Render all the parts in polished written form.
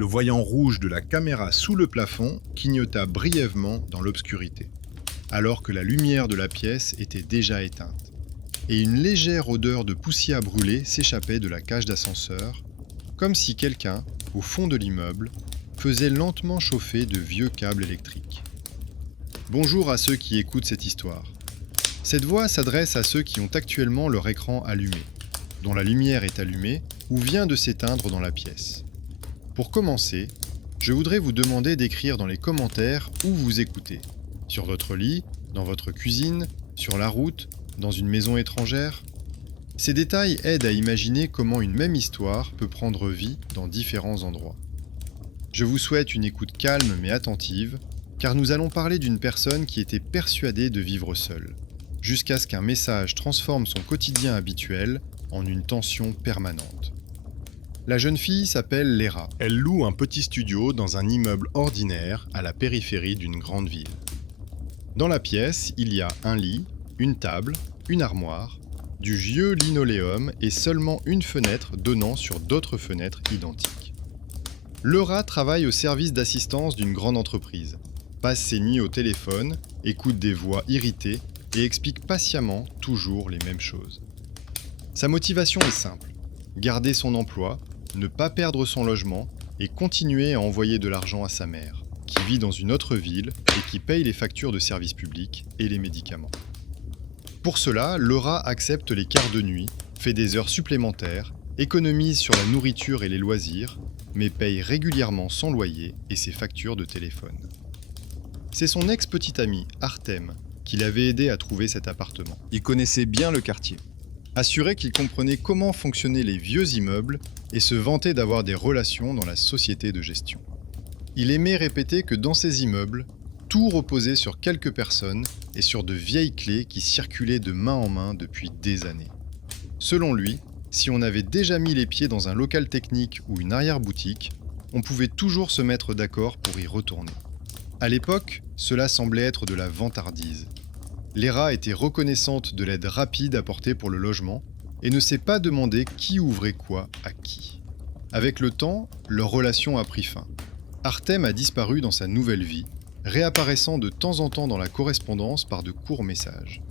le voyant rouge de la caméra sous le plafond clignota brièvement dans l'obscurité, alors que la lumière de la pièce était déjà éteinte, et une légère odeur de poussière brûlée s'échappait de la cage d'ascenseur, comme si quelqu'un, au fond de l'immeuble, faisait lentement chauffer de vieux câbles électriques. Bonjour à ceux qui écoutent cette histoire. Cette voix s'adresse à ceux qui ont actuellement leur écran allumé, dont la lumière est allumée ou vient de s'éteindre dans la pièce. Pour commencer, je voudrais vous demander d'écrire dans les commentaires où vous écoutez. Sur votre lit, dans votre cuisine, sur la route, dans une maison étrangère. Ces détails aident à imaginer comment une même histoire peut prendre vie dans différents endroits. Je vous souhaite une écoute calme mais attentive, car nous allons parler d'une personne qui était persuadée de vivre seule, jusqu'à ce qu'un message transforme son quotidien habituel en une tension permanente. La jeune fille s'appelle Léra. Elle loue un petit studio dans un immeuble ordinaire à la périphérie d'une grande ville. Dans la pièce, il y a un lit, une table, une armoire, du vieux linoléum et seulement une fenêtre donnant sur d'autres fenêtres identiques. Léra travaille au service d'assistance d'une grande entreprise, passe ses nuits au téléphone, écoute des voix irritées et explique patiemment toujours les mêmes choses. Sa motivation est simple, garder son emploi, ne pas perdre son logement et continuer à envoyer de l'argent à sa mère, qui vit dans une autre ville et qui paye les factures de services publics et les médicaments. Pour cela, Léra accepte les quarts de nuit, fait des heures supplémentaires, économise sur la nourriture et les loisirs, mais paye régulièrement son loyer et ses factures de téléphone. C'est son ex-petit ami, Artem, qui l'avait aidé à trouver cet appartement. Il connaissait bien le quartier, assurait qu'il comprenait comment fonctionnaient les vieux immeubles et se vantait d'avoir des relations dans la société de gestion. Il aimait répéter que dans ces immeubles, tout reposait sur quelques personnes et sur de vieilles clés qui circulaient de main en main depuis des années. Selon lui, si on avait déjà mis les pieds dans un local technique ou une arrière-boutique, on pouvait toujours se mettre d'accord pour y retourner. À l'époque, cela semblait être de la vantardise. Léra était reconnaissante de l'aide rapide apportée pour le logement et ne s'est pas demandé qui ouvrait quoi à qui. Avec le temps, leur relation a pris fin. Artem a disparu dans sa nouvelle vie, réapparaissant de temps en temps dans la correspondance par de courts messages.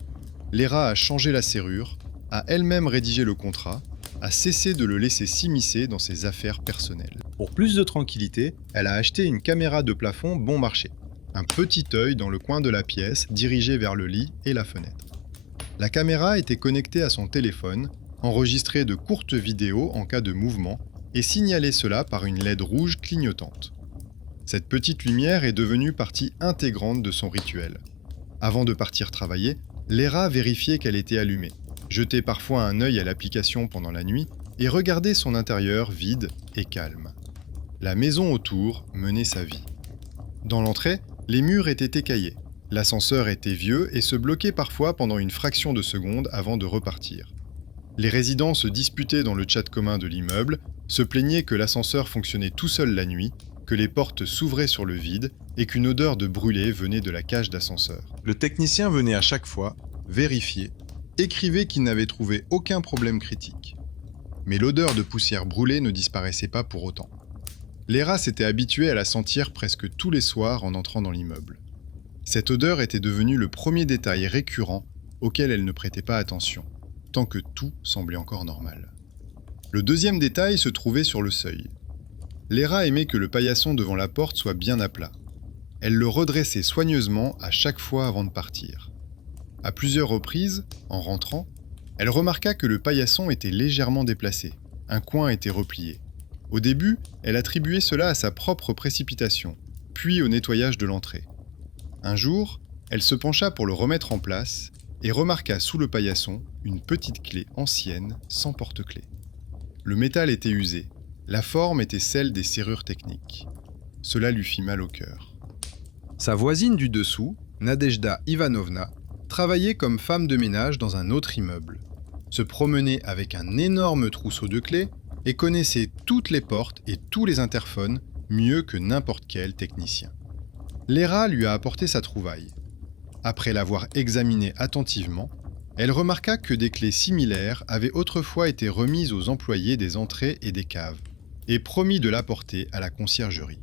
Léra a changé la serrure, a elle-même rédigé le contrat, a cessé de le laisser s'immiscer dans ses affaires personnelles. Pour plus de tranquillité, elle a acheté une caméra de plafond bon marché, un petit œil dans le coin de la pièce dirigé vers le lit et la fenêtre. La caméra était connectée à son téléphone, enregistrait de courtes vidéos en cas de mouvement et signalait cela par une LED rouge clignotante. Cette petite lumière est devenue partie intégrante de son rituel. Avant de partir travailler, Léra vérifiait qu'elle était allumée, jetait parfois un œil à l'application pendant la nuit et regardait son intérieur vide et calme. La maison autour menait sa vie. Dans l'entrée, les murs étaient écaillés, l'ascenseur était vieux et se bloquait parfois pendant une fraction de seconde avant de repartir. Les résidents se disputaient dans le chat commun de l'immeuble, se plaignaient que l'ascenseur fonctionnait tout seul la nuit, que les portes s'ouvraient sur le vide et qu'une odeur de brûlé venait de la cage d'ascenseur. Le technicien venait à chaque fois, vérifier, écrivait qu'il n'avait trouvé aucun problème critique. Mais l'odeur de poussière brûlée ne disparaissait pas pour autant. Léra s'était habituée à la sentir presque tous les soirs en entrant dans l'immeuble. Cette odeur était devenue le premier détail récurrent auquel elle ne prêtait pas attention, tant que tout semblait encore normal. Le deuxième détail se trouvait sur le seuil. Léra aimait que le paillasson devant la porte soit bien à plat. Elle le redressait soigneusement à chaque fois avant de partir. À plusieurs reprises, en rentrant, elle remarqua que le paillasson était légèrement déplacé, un coin était replié. Au début, elle attribuait cela à sa propre précipitation, puis au nettoyage de l'entrée. Un jour, elle se pencha pour le remettre en place et remarqua sous le paillasson une petite clé ancienne sans porte-clés. Le métal était usé. La forme était celle des serrures techniques. Cela lui fit mal au cœur. Sa voisine du dessous, Nadejda Ivanovna, travaillait comme femme de ménage dans un autre immeuble, se promenait avec un énorme trousseau de clés et connaissait toutes les portes et tous les interphones mieux que n'importe quel technicien. Léra lui a apporté sa trouvaille. Après l'avoir examinée attentivement, elle remarqua que des clés similaires avaient autrefois été remises aux employés des entrées et des caves, et promit de l'apporter à la conciergerie.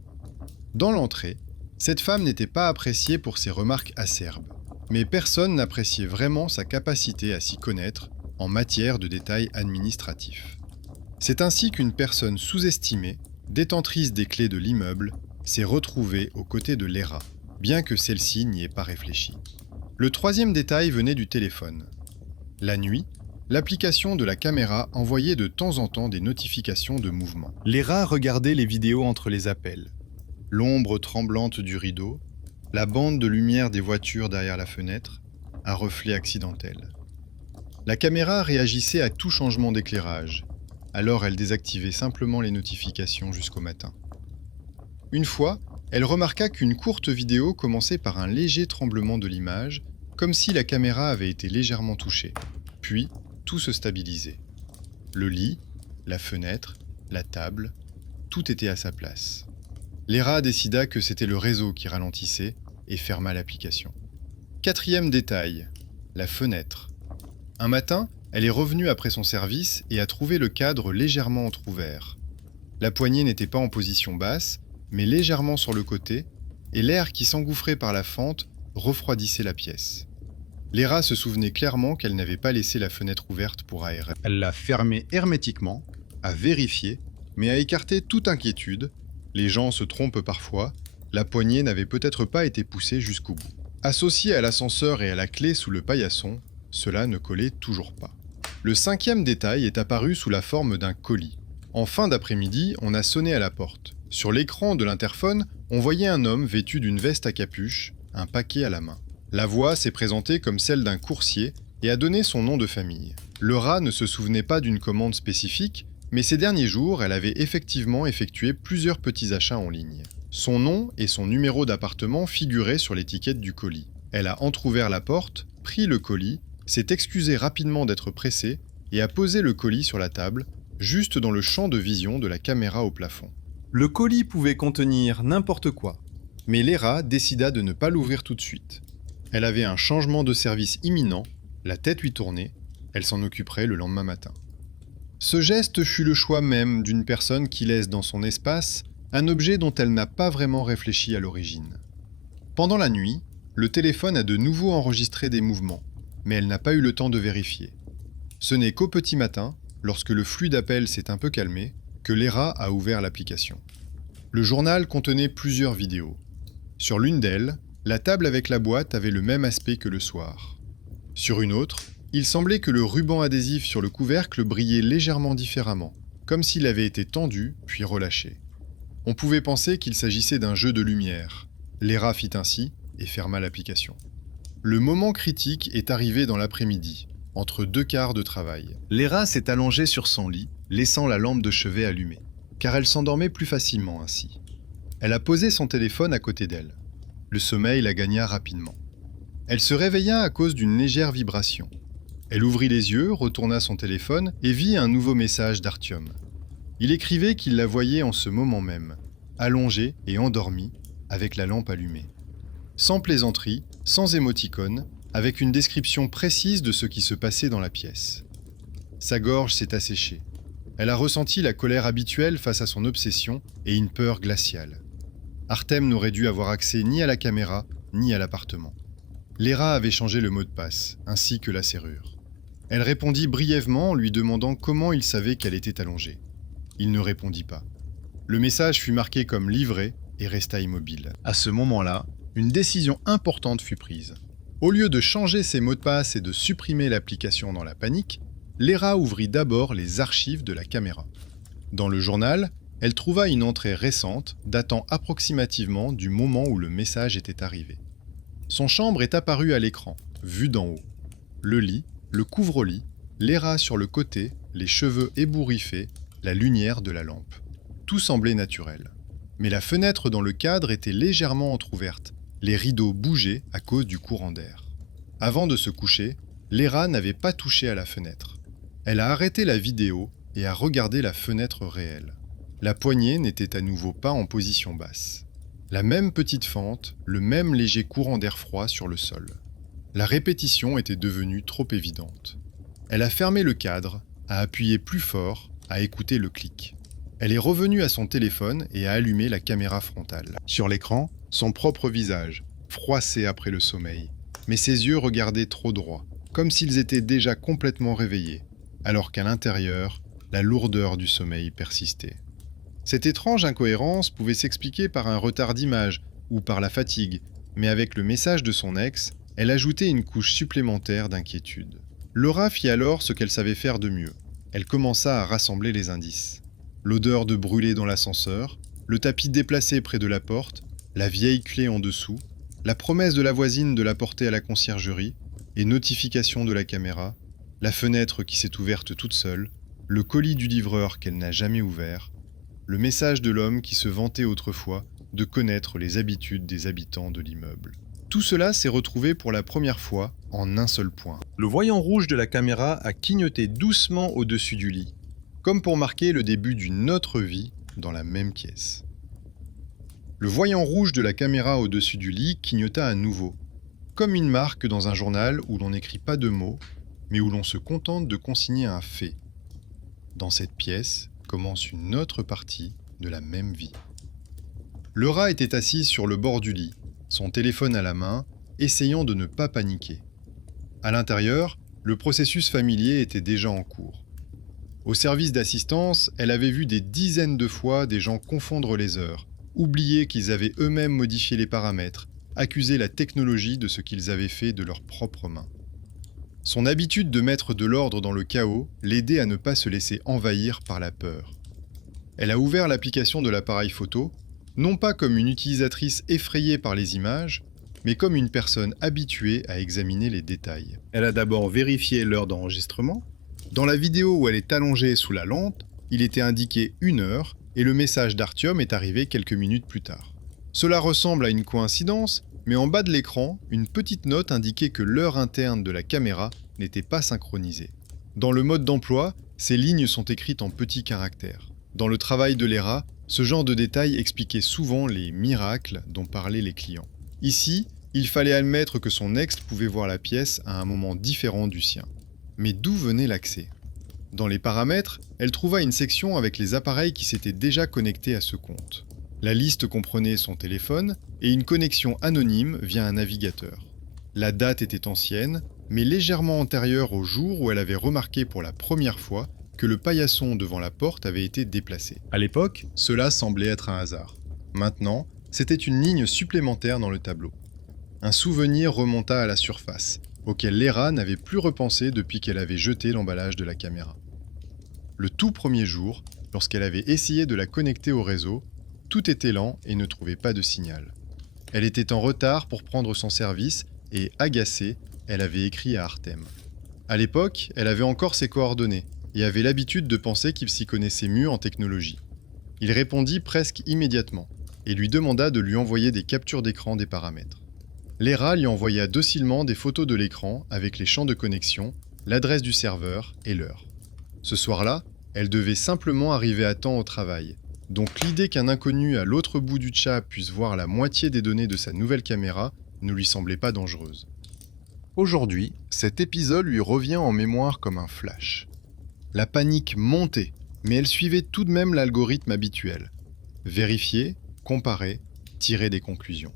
Dans l'entrée, cette femme n'était pas appréciée pour ses remarques acerbes, mais personne n'appréciait vraiment sa capacité à s'y connaître en matière de détails administratifs. C'est ainsi qu'une personne sous-estimée, détentrice des clés de l'immeuble, s'est retrouvée aux côtés de Léra, bien que celle-ci n'y ait pas réfléchi. Le troisième détail venait du téléphone. La nuit, l'application de la caméra envoyait de temps en temps des notifications de mouvement. Léra regardait les vidéos entre les appels. L'ombre tremblante du rideau, la bande de lumière des voitures derrière la fenêtre, un reflet accidentel. La caméra réagissait à tout changement d'éclairage, alors elle désactivait simplement les notifications jusqu'au matin. Une fois, elle remarqua qu'une courte vidéo commençait par un léger tremblement de l'image, comme si la caméra avait été légèrement touchée. Puis, tout se stabilisait. Le lit, la fenêtre, la table, tout était à sa place. Léra décida que c'était le réseau qui ralentissait et ferma l'application. Quatrième détail, la fenêtre. Un matin, elle est revenue après son service et a trouvé le cadre légèrement entrouvert. La poignée n'était pas en position basse, mais légèrement sur le côté, et l'air qui s'engouffrait par la fente refroidissait la pièce. Léra se souvenait clairement qu'elle n'avait pas laissé la fenêtre ouverte pour aérer. Elle l'a fermée hermétiquement, a vérifié, mais a écarté toute inquiétude. Les gens se trompent parfois, la poignée n'avait peut-être pas été poussée jusqu'au bout. Associée à l'ascenseur et à la clé sous le paillasson, cela ne collait toujours pas. Le cinquième détail est apparu sous la forme d'un colis. En fin d'après-midi, on a sonné à la porte. Sur l'écran de l'interphone, on voyait un homme vêtu d'une veste à capuche, un paquet à la main. La voix s'est présentée comme celle d'un coursier et a donné son nom de famille. Laura ne se souvenait pas d'une commande spécifique, mais ces derniers jours, elle avait effectivement effectué plusieurs petits achats en ligne. Son nom et son numéro d'appartement figuraient sur l'étiquette du colis. Elle a entrouvert la porte, pris le colis, s'est excusée rapidement d'être pressée et a posé le colis sur la table, juste dans le champ de vision de la caméra au plafond. Le colis pouvait contenir n'importe quoi, mais Léra décida de ne pas l'ouvrir tout de suite. Elle avait un changement de service imminent, la tête lui tournait, elle s'en occuperait le lendemain matin. Ce geste fut le choix même d'une personne qui laisse dans son espace un objet dont elle n'a pas vraiment réfléchi à l'origine. Pendant la nuit, le téléphone a de nouveau enregistré des mouvements, mais elle n'a pas eu le temps de vérifier. Ce n'est qu'au petit matin, lorsque le flux d'appels s'est un peu calmé, que Léra a ouvert l'application. Le journal contenait plusieurs vidéos. Sur l'une d'elles, la table avec la boîte avait le même aspect que le soir. Sur une autre, il semblait que le ruban adhésif sur le couvercle brillait légèrement différemment, comme s'il avait été tendu puis relâché. On pouvait penser qu'il s'agissait d'un jeu de lumière. Léra fit ainsi et ferma l'application. Le moment critique est arrivé dans l'après-midi, entre 2 quarts de travail. Léra s'est allongée sur son lit, laissant la lampe de chevet allumée, car elle s'endormait plus facilement ainsi. Elle a posé son téléphone à côté d'elle. Le sommeil la gagna rapidement. Elle se réveilla à cause d'une légère vibration. Elle ouvrit les yeux, retourna son téléphone et vit un nouveau message d'Artyom. Il écrivait qu'il la voyait en ce moment même, allongée et endormie, avec la lampe allumée. Sans plaisanterie, sans émoticône, avec une description précise de ce qui se passait dans la pièce. Sa gorge s'est asséchée. Elle a ressenti la colère habituelle face à son obsession et une peur glaciale. Artem n'aurait dû avoir accès ni à la caméra, ni à l'appartement. Léra avait changé le mot de passe, ainsi que la serrure. Elle répondit brièvement en lui demandant comment il savait qu'elle était allongée. Il ne répondit pas. Le message fut marqué comme livré et resta immobile. À ce moment-là, une décision importante fut prise. Au lieu de changer ses mots de passe et de supprimer l'application dans la panique, Léra ouvrit d'abord les archives de la caméra. Dans le journal, elle trouva une entrée récente datant approximativement du moment où le message était arrivé. Son chambre est apparue à l'écran, vue d'en haut. Le lit, le couvre-lit, Léra sur le côté, les cheveux ébouriffés, la lumière de la lampe. Tout semblait naturel. Mais la fenêtre dans le cadre était légèrement entr'ouverte. Les rideaux bougeaient à cause du courant d'air. Avant de se coucher, Léra n'avait pas touché à la fenêtre. Elle a arrêté la vidéo et a regardé la fenêtre réelle. La poignée n'était à nouveau pas en position basse. La même petite fente, le même léger courant d'air froid sur le sol. La répétition était devenue trop évidente. Elle a fermé le cadre, a appuyé plus fort, a écouté le clic. Elle est revenue à son téléphone et a allumé la caméra frontale. Sur l'écran, son propre visage, froissé après le sommeil. Mais ses yeux regardaient trop droit, comme s'ils étaient déjà complètement réveillés, alors qu'à l'intérieur, la lourdeur du sommeil persistait. Cette étrange incohérence pouvait s'expliquer par un retard d'image ou par la fatigue, mais avec le message de son ex, elle ajoutait une couche supplémentaire d'inquiétude. Laura fit alors ce qu'elle savait faire de mieux. Elle commença à rassembler les indices. L'odeur de brûlé dans l'ascenseur, le tapis déplacé près de la porte, la vieille clé en dessous, la promesse de la voisine de la porter à la conciergerie, et notification de la caméra, la fenêtre qui s'est ouverte toute seule, le colis du livreur qu'elle n'a jamais ouvert, le message de l'homme qui se vantait autrefois de connaître les habitudes des habitants de l'immeuble. Tout cela s'est retrouvé pour la première fois en un seul point. Le voyant rouge de la caméra a clignoté doucement au-dessus du lit, comme pour marquer le début d'une autre vie dans la même pièce. Le voyant rouge de la caméra au-dessus du lit clignota à nouveau, comme une marque dans un journal où l'on n'écrit pas de mots, mais où l'on se contente de consigner un fait. Dans cette pièce commence une autre partie de la même vie. Laura était assise sur le bord du lit, son téléphone à la main, essayant de ne pas paniquer. À l'intérieur, le processus familier était déjà en cours. Au service d'assistance, elle avait vu des dizaines de fois des gens confondre les heures, oublier qu'ils avaient eux-mêmes modifié les paramètres, accuser la technologie de ce qu'ils avaient fait de leurs propres mains. Son habitude de mettre de l'ordre dans le chaos l'aidait à ne pas se laisser envahir par la peur. Elle a ouvert l'application de l'appareil photo, non pas comme une utilisatrice effrayée par les images, mais comme une personne habituée à examiner les détails. Elle a d'abord vérifié l'heure d'enregistrement. Dans la vidéo où elle est allongée sous la lampe, il était indiqué 1 heure et le message d'Artyom est arrivé quelques minutes plus tard. Cela ressemble à une coïncidence, mais en bas de l'écran, une petite note indiquait que l'heure interne de la caméra n'était pas synchronisée. Dans le mode d'emploi, ces lignes sont écrites en petits caractères. Dans le travail de l'ERA, ce genre de détails expliquait souvent les miracles dont parlaient les clients. Ici, il fallait admettre que son ex pouvait voir la pièce à un moment différent du sien. Mais d'où venait l'accès ? Dans les paramètres, elle trouva une section avec les appareils qui s'étaient déjà connectés à ce compte. La liste comprenait son téléphone et une connexion anonyme via un navigateur. La date était ancienne, mais légèrement antérieure au jour où elle avait remarqué pour la première fois que le paillasson devant la porte avait été déplacé. À l'époque, cela semblait être un hasard. Maintenant, c'était une ligne supplémentaire dans le tableau. Un souvenir remonta à la surface, auquel Léra n'avait plus repensé depuis qu'elle avait jeté l'emballage de la caméra. Le tout premier jour, lorsqu'elle avait essayé de la connecter au réseau, tout était lent et ne trouvait pas de signal. Elle était en retard pour prendre son service et, agacée, elle avait écrit à Artem. À l'époque, elle avait encore ses coordonnées et avait l'habitude de penser qu'il s'y connaissait mieux en technologie. Il répondit presque immédiatement et lui demanda de lui envoyer des captures d'écran des paramètres. Léra lui envoya docilement des photos de l'écran avec les champs de connexion, l'adresse du serveur et l'heure. Ce soir-là, elle devait simplement arriver à temps au travail. Donc l'idée qu'un inconnu à l'autre bout du chat puisse voir la moitié des données de sa nouvelle caméra ne lui semblait pas dangereuse. Aujourd'hui, cet épisode lui revient en mémoire comme un flash. La panique montait, mais elle suivait tout de même l'algorithme habituel. Vérifier, comparer, tirer des conclusions.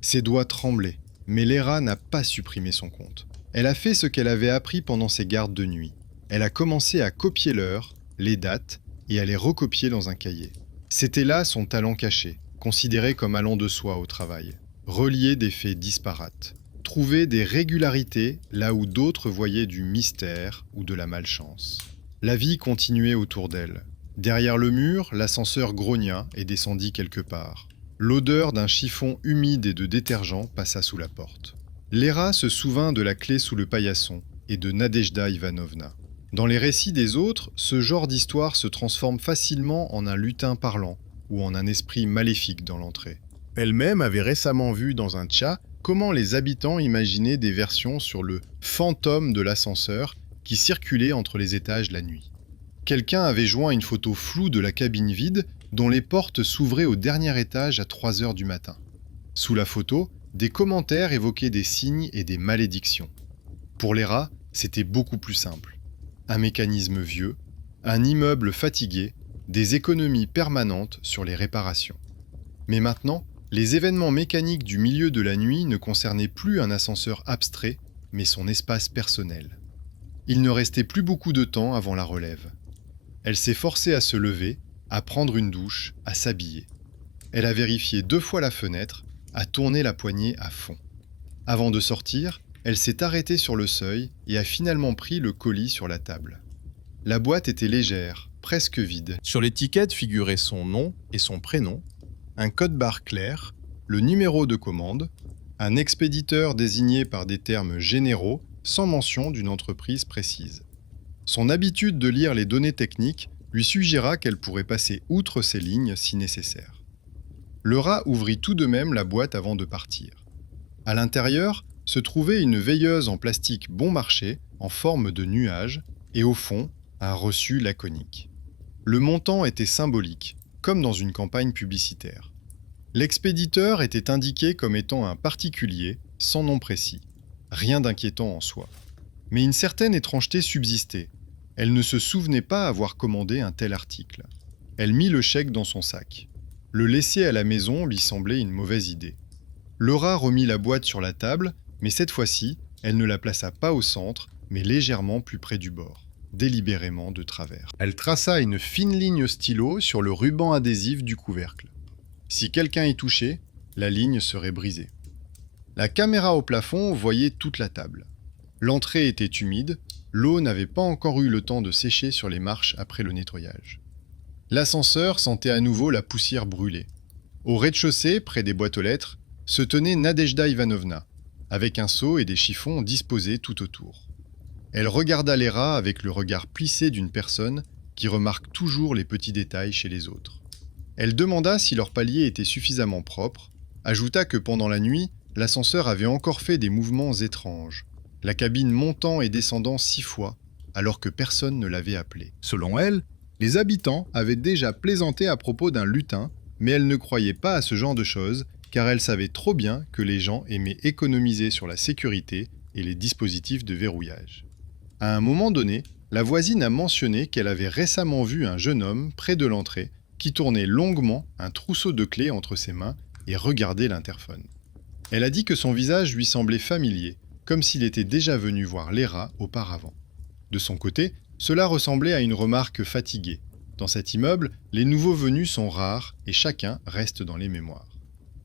Ses doigts tremblaient, mais Léra n'a pas supprimé son compte. Elle a fait ce qu'elle avait appris pendant ses gardes de nuit. Elle a commencé à copier l'heure, les dates, et à les recopier dans un cahier. C'était là son talent caché, considéré comme allant de soi au travail. Relier des faits disparates. Trouver des régularités là où d'autres voyaient du mystère ou de la malchance. La vie continuait autour d'elle. Derrière le mur, l'ascenseur grogna et descendit quelque part. L'odeur d'un chiffon humide et de détergent passa sous la porte. Léra se souvint de la clé sous le paillasson et de Nadejda Ivanovna. Dans les récits des autres, ce genre d'histoire se transforme facilement en un lutin parlant ou en un esprit maléfique dans l'entrée. Elle-même avait récemment vu dans un chat comment les habitants imaginaient des versions sur le fantôme de l'ascenseur qui circulait entre les étages la nuit. Quelqu'un avait joint une photo floue de la cabine vide dont les portes s'ouvraient au dernier étage à 3 heures du matin. Sous la photo, des commentaires évoquaient des signes et des malédictions. Pour les rats, c'était beaucoup plus simple. Un mécanisme vieux, un immeuble fatigué, des économies permanentes sur les réparations. Mais maintenant, les événements mécaniques du milieu de la nuit ne concernaient plus un ascenseur abstrait, mais son espace personnel. Il ne restait plus beaucoup de temps avant la relève. Elle s'est forcée à se lever, à prendre une douche, à s'habiller. Elle a vérifié 2 fois la fenêtre, a tourné la poignée à fond. Avant de sortir, elle s'est arrêtée sur le seuil et a finalement pris le colis sur la table. La boîte était légère, presque vide. Sur l'étiquette figuraient son nom et son prénom, un code-barre clair, le numéro de commande, un expéditeur désigné par des termes généraux sans mention d'une entreprise précise. Son habitude de lire les données techniques lui suggéra qu'elle pourrait passer outre ces lignes si nécessaire. Le rat ouvrit tout de même la boîte avant de partir. À l'intérieur se trouvait une veilleuse en plastique bon marché en forme de nuage et au fond, un reçu laconique. Le montant était symbolique, comme dans une campagne publicitaire. L'expéditeur était indiqué comme étant un particulier, sans nom précis. Rien d'inquiétant en soi. Mais une certaine étrangeté subsistait. Elle ne se souvenait pas avoir commandé un tel article. Elle mit le chèque dans son sac. Le laisser à la maison lui semblait une mauvaise idée. Laura remit la boîte sur la table, mais cette fois-ci, elle ne la plaça pas au centre, mais légèrement plus près du bord, délibérément de travers. Elle traça une fine ligne stylo sur le ruban adhésif du couvercle. Si quelqu'un y touchait, la ligne serait brisée. La caméra au plafond voyait toute la table. L'entrée était humide, l'eau n'avait pas encore eu le temps de sécher sur les marches après le nettoyage. L'ascenseur sentait à nouveau la poussière brûlée. Au rez-de-chaussée, près des boîtes aux lettres, se tenait Nadejda Ivanovna, avec un seau et des chiffons disposés tout autour. Elle regarda les rats avec le regard plissé d'une personne qui remarque toujours les petits détails chez les autres. Elle demanda si leur palier était suffisamment propre, ajouta que pendant la nuit, l'ascenseur avait encore fait des mouvements étranges, la cabine montant et descendant 6 fois, alors que personne ne l'avait appelé. Selon elle, les habitants avaient déjà plaisanté à propos d'un lutin, mais elle ne croyait pas à ce genre de choses, car elle savait trop bien que les gens aimaient économiser sur la sécurité et les dispositifs de verrouillage. À un moment donné, la voisine a mentionné qu'elle avait récemment vu un jeune homme près de l'entrée qui tournait longuement un trousseau de clés entre ses mains et regardait l'interphone. Elle a dit que son visage lui semblait familier, comme s'il était déjà venu voir les rats auparavant. De son côté, cela ressemblait à une remarque fatiguée. Dans cet immeuble, les nouveaux venus sont rares et chacun reste dans les mémoires.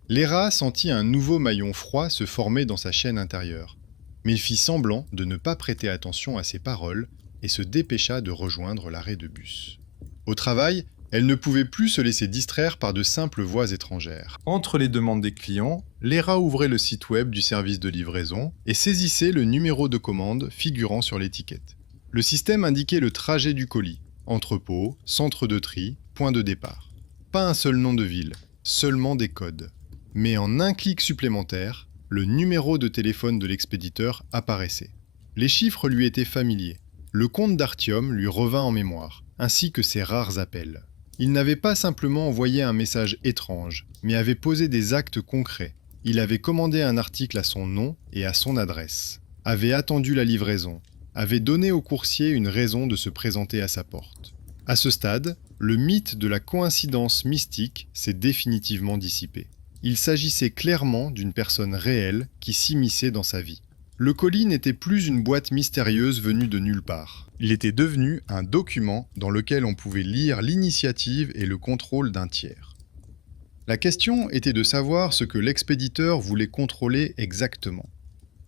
Léra sentit un nouveau maillon froid se former dans sa chaîne intérieure, mais il fit semblant de ne pas prêter attention à ses paroles et se dépêcha de rejoindre l'arrêt de bus. Au travail, elle ne pouvait plus se laisser distraire par de simples voix étrangères. Entre les demandes des clients, Léra ouvrait le site web du service de livraison et saisissait le numéro de commande figurant sur l'étiquette. Le système indiquait le trajet du colis, entrepôt, centre de tri, point de départ. Pas un seul nom de ville, seulement des codes. Mais en un clic supplémentaire, le numéro de téléphone de l'expéditeur apparaissait. Les chiffres lui étaient familiers. Le compte d'Artyom lui revint en mémoire, ainsi que ses rares appels. Il n'avait pas simplement envoyé un message étrange, mais avait posé des actes concrets. Il avait commandé un article à son nom et à son adresse, avait attendu la livraison, avait donné au coursier une raison de se présenter à sa porte. À ce stade, le mythe de la coïncidence mystique s'est définitivement dissipé. Il s'agissait clairement d'une personne réelle qui s'immisçait dans sa vie. Le colis n'était plus une boîte mystérieuse venue de nulle part. Il était devenu un document dans lequel on pouvait lire l'initiative et le contrôle d'un tiers. La question était de savoir ce que l'expéditeur voulait contrôler exactement.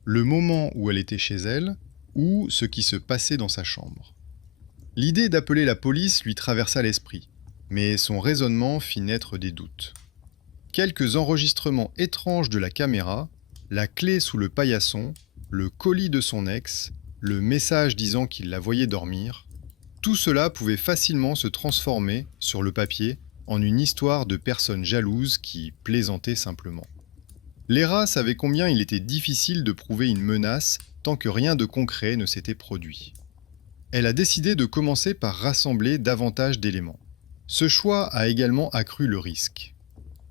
Le moment où elle était chez elle, ou ce qui se passait dans sa chambre. L'idée d'appeler la police lui traversa l'esprit, mais son raisonnement fit naître des doutes. Quelques enregistrements étranges de la caméra, la clé sous le paillasson, le colis de son ex, le message disant qu'il la voyait dormir, tout cela pouvait facilement se transformer, sur le papier, en une histoire de personnes jalouses qui plaisantaient simplement. Léra savait combien il était difficile de prouver une menace tant que rien de concret ne s'était produit. Elle a décidé de commencer par rassembler davantage d'éléments. Ce choix a également accru le risque.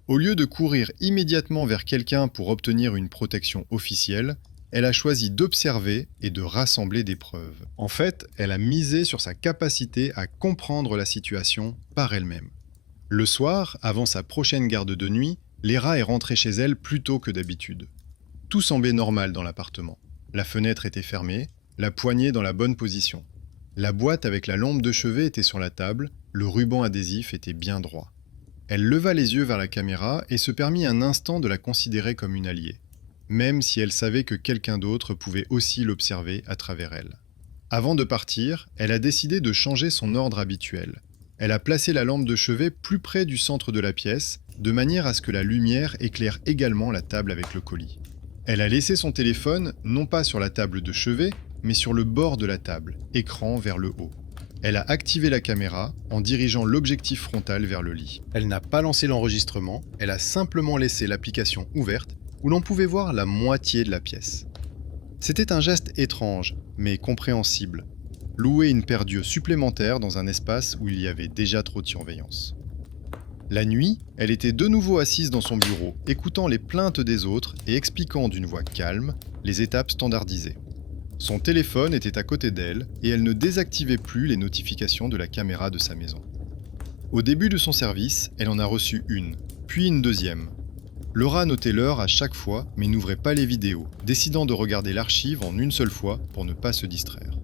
Au lieu de courir immédiatement vers quelqu'un pour obtenir une protection officielle, elle a choisi d'observer et de rassembler des preuves. En fait, elle a misé sur sa capacité à comprendre la situation par elle-même. Le soir, avant sa prochaine garde de nuit, Léra est rentrée chez elle plus tôt que d'habitude. Tout semblait normal dans l'appartement. La fenêtre était fermée, la poignée dans la bonne position. La boîte avec la lampe de chevet était sur la table, le ruban adhésif était bien droit. Elle leva les yeux vers la caméra et se permit un instant de la considérer comme une alliée, même si elle savait que quelqu'un d'autre pouvait aussi l'observer à travers elle. Avant de partir, elle a décidé de changer son ordre habituel. Elle a placé la lampe de chevet plus près du centre de la pièce, de manière à ce que la lumière éclaire également la table avec le colis. Elle a laissé son téléphone non pas sur la table de chevet, mais sur le bord de la table, écran vers le haut. Elle a activé la caméra en dirigeant l'objectif frontal vers le lit. Elle n'a pas lancé l'enregistrement, elle a simplement laissé l'application ouverte où l'on pouvait voir la moitié de la pièce. C'était un geste étrange, mais compréhensible. Louer une paire d'yeux supplémentaires dans un espace où il y avait déjà trop de surveillance. La nuit, elle était de nouveau assise dans son bureau, écoutant les plaintes des autres et expliquant d'une voix calme les étapes standardisées. Son téléphone était à côté d'elle et elle ne désactivait plus les notifications de la caméra de sa maison. Au début de son service, elle en a reçu une, puis une deuxième. Laura notait l'heure à chaque fois mais n'ouvrait pas les vidéos, décidant de regarder l'archive en une seule fois pour ne pas se distraire.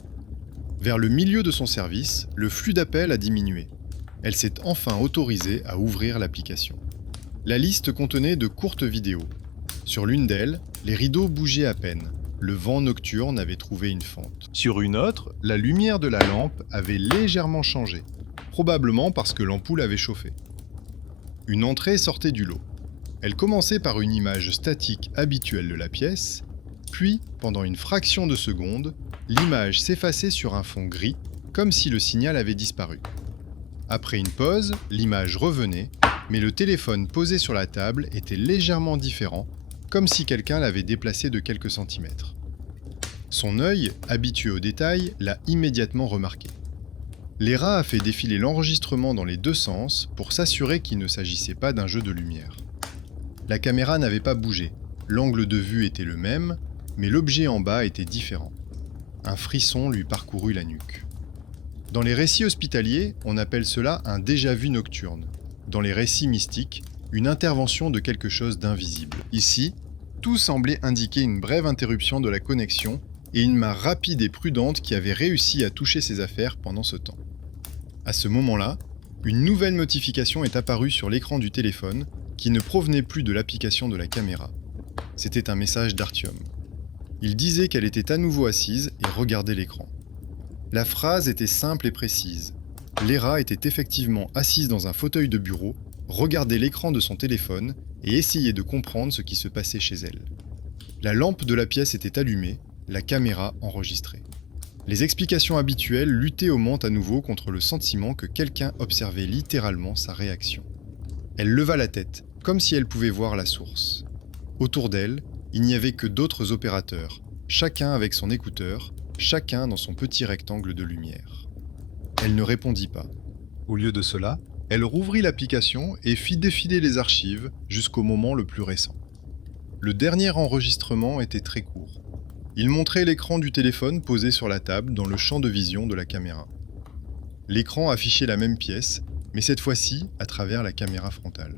Vers le milieu de son service, le flux d'appels a diminué. Elle s'est enfin autorisée à ouvrir l'application. La liste contenait de courtes vidéos. Sur l'une d'elles, les rideaux bougeaient à peine. Le vent nocturne avait trouvé une fente. Sur une autre, la lumière de la lampe avait légèrement changé, probablement parce que l'ampoule avait chauffé. Une entrée sortait du lot. Elle commençait par une image statique habituelle de la pièce, puis, pendant une fraction de seconde, l'image s'effaçait sur un fond gris, comme si le signal avait disparu. Après une pause, l'image revenait, mais le téléphone posé sur la table était légèrement différent, comme si quelqu'un l'avait déplacé de quelques centimètres. Son œil, habitué aux détails, l'a immédiatement remarqué. Léra a fait défiler l'enregistrement dans les deux sens pour s'assurer qu'il ne s'agissait pas d'un jeu de lumière. La caméra n'avait pas bougé, l'angle de vue était le même, mais l'objet en bas était différent. Un frisson lui parcourut la nuque. Dans les récits hospitaliers, on appelle cela un déjà-vu nocturne. Dans les récits mystiques, une intervention de quelque chose d'invisible. Ici, tout semblait indiquer une brève interruption de la connexion et une main rapide et prudente qui avait réussi à toucher ses affaires pendant ce temps. À ce moment-là, une nouvelle notification est apparue sur l'écran du téléphone qui ne provenait plus de l'application de la caméra. C'était un message d'Artyom. Il disait qu'elle était à nouveau assise et regardait l'écran. La phrase était simple et précise. Léra était effectivement assise dans un fauteuil de bureau, regardait l'écran de son téléphone et essayait de comprendre ce qui se passait chez elle. La lampe de la pièce était allumée, la caméra enregistrée. Les explications habituelles luttaient au monde à nouveau contre le sentiment que quelqu'un observait littéralement sa réaction. Elle leva la tête, comme si elle pouvait voir la source. Autour d'elle, il n'y avait que d'autres opérateurs, chacun avec son écouteur, chacun dans son petit rectangle de lumière. Elle ne répondit pas. Au lieu de cela, elle rouvrit l'application et fit défiler les archives jusqu'au moment le plus récent. Le dernier enregistrement était très court. Il montrait l'écran du téléphone posé sur la table dans le champ de vision de la caméra. L'écran affichait la même pièce, mais cette fois-ci à travers la caméra frontale.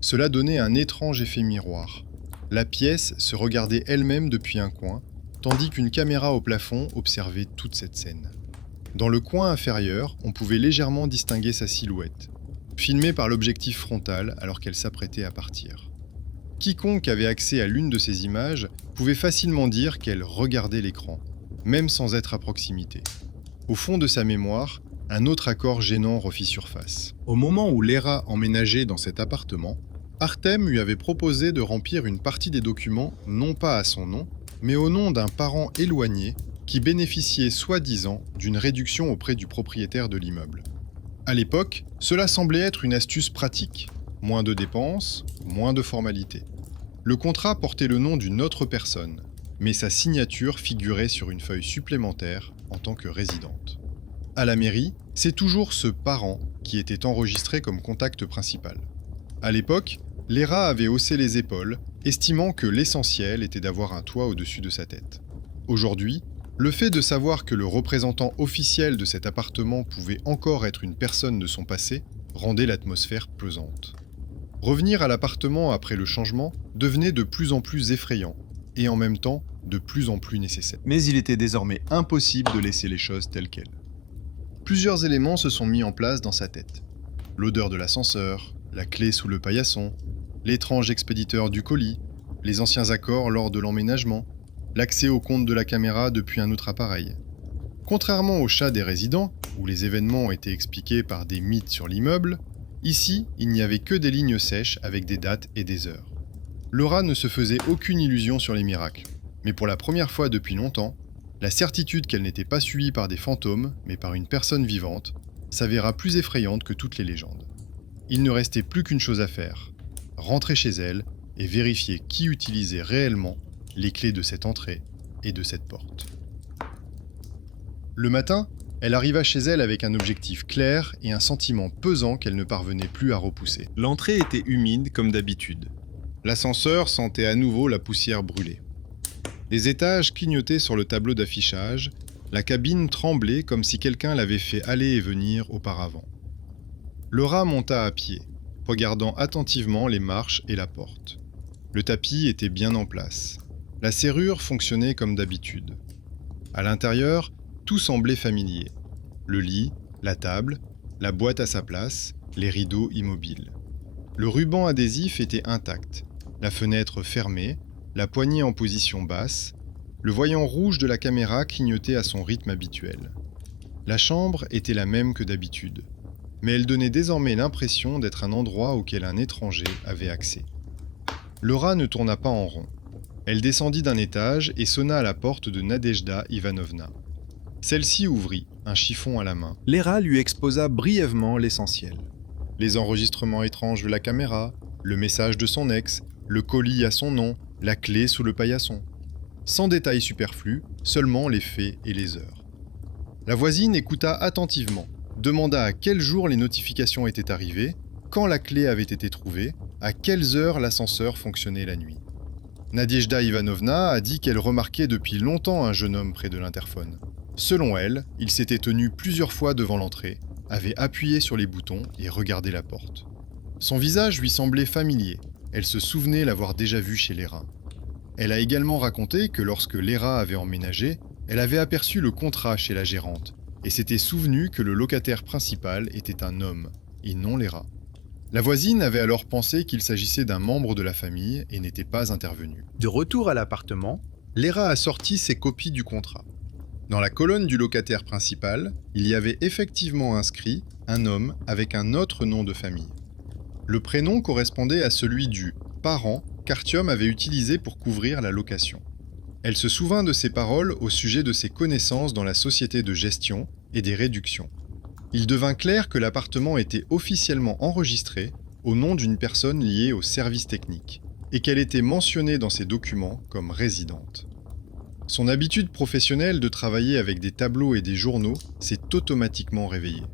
Cela donnait un étrange effet miroir. La pièce se regardait elle-même depuis un coin, tandis qu'une caméra au plafond observait toute cette scène. Dans le coin inférieur, on pouvait légèrement distinguer sa silhouette, filmée par l'objectif frontal alors qu'elle s'apprêtait à partir. Quiconque avait accès à l'une de ces images pouvait facilement dire qu'elle regardait l'écran, même sans être à proximité. Au fond de sa mémoire, un autre accord gênant refit surface. Au moment où Léra emménageait dans cet appartement, Artem lui avait proposé de remplir une partie des documents non pas à son nom, mais au nom d'un parent éloigné qui bénéficiait soi-disant d'une réduction auprès du propriétaire de l'immeuble. À l'époque, cela semblait être une astuce pratique. Moins de dépenses, moins de formalités. Le contrat portait le nom d'une autre personne, mais sa signature figurait sur une feuille supplémentaire en tant que résidente. À la mairie, c'est toujours ce parent qui était enregistré comme contact principal. À l'époque, Léra avait haussé les épaules, estimant que l'essentiel était d'avoir un toit au-dessus de sa tête. Aujourd'hui, le fait de savoir que le représentant officiel de cet appartement pouvait encore être une personne de son passé rendait l'atmosphère pesante. Revenir à l'appartement après le changement devenait de plus en plus effrayant, et en même temps de plus en plus nécessaire. Mais il était désormais impossible de laisser les choses telles quelles. Plusieurs éléments se sont mis en place dans sa tête. L'odeur de l'ascenseur, la clé sous le paillasson, l'étrange expéditeur du colis, les anciens accords lors de l'emménagement, l'accès au compte de la caméra depuis un autre appareil. Contrairement au chat des résidents, où les événements étaient expliqués par des mythes sur l'immeuble, ici, il n'y avait que des lignes sèches avec des dates et des heures. Laura ne se faisait aucune illusion sur les miracles, mais pour la première fois depuis longtemps, la certitude qu'elle n'était pas suivie par des fantômes, mais par une personne vivante, s'avéra plus effrayante que toutes les légendes. Il ne restait plus qu'une chose à faire, rentrer chez elle et vérifier qui utilisait réellement les clés de cette entrée et de cette porte. Le matin, elle arriva chez elle avec un objectif clair et un sentiment pesant qu'elle ne parvenait plus à repousser. L'entrée était humide comme d'habitude. L'ascenseur sentait à nouveau la poussière brûlée. Les étages clignotaient sur le tableau d'affichage, la cabine tremblait comme si quelqu'un l'avait fait aller et venir auparavant. Laura monta à pied, regardant attentivement les marches et la porte. Le tapis était bien en place. La serrure fonctionnait comme d'habitude. À l'intérieur, tout semblait familier. Le lit, la table, la boîte à sa place, les rideaux immobiles. Le ruban adhésif était intact, la fenêtre fermée, la poignée en position basse, le voyant rouge de la caméra clignotait à son rythme habituel. La chambre était la même que d'habitude, mais elle donnait désormais l'impression d'être un endroit auquel un étranger avait accès. Laura ne tourna pas en rond. Elle descendit d'un étage et sonna à la porte de Nadejda Ivanovna. Celle-ci ouvrit, un chiffon à la main. Léra lui exposa brièvement l'essentiel. Les enregistrements étranges de la caméra, le message de son ex, le colis à son nom, la clé sous le paillasson. Sans détails superflus, seulement les faits et les heures. La voisine écouta attentivement, demanda à quel jour les notifications étaient arrivées, quand la clé avait été trouvée, à quelles heures l'ascenseur fonctionnait la nuit. Nadejda Ivanovna a dit qu'elle remarquait depuis longtemps un jeune homme près de l'interphone. Selon elle, il s'était tenu plusieurs fois devant l'entrée, avait appuyé sur les boutons et regardé la porte. Son visage lui semblait familier, elle se souvenait l'avoir déjà vu chez Léra. Elle a également raconté que lorsque Léra avait emménagé, elle avait aperçu le contrat chez la gérante, et s'était souvenue que le locataire principal était un homme, et non Léra. La voisine avait alors pensé qu'il s'agissait d'un membre de la famille et n'était pas intervenue. De retour à l'appartement, Léra a sorti ses copies du contrat. Dans la colonne du locataire principal, il y avait effectivement inscrit un homme avec un autre nom de famille. Le prénom correspondait à celui du parent qu'Artyom avait utilisé pour couvrir la location. Elle se souvint de ses paroles au sujet de ses connaissances dans la société de gestion et des réductions. Il devint clair que l'appartement était officiellement enregistré au nom d'une personne liée au service technique et qu'elle était mentionnée dans ses documents comme résidente. Son habitude professionnelle de travailler avec des tableaux et des journaux s'est automatiquement réveillée.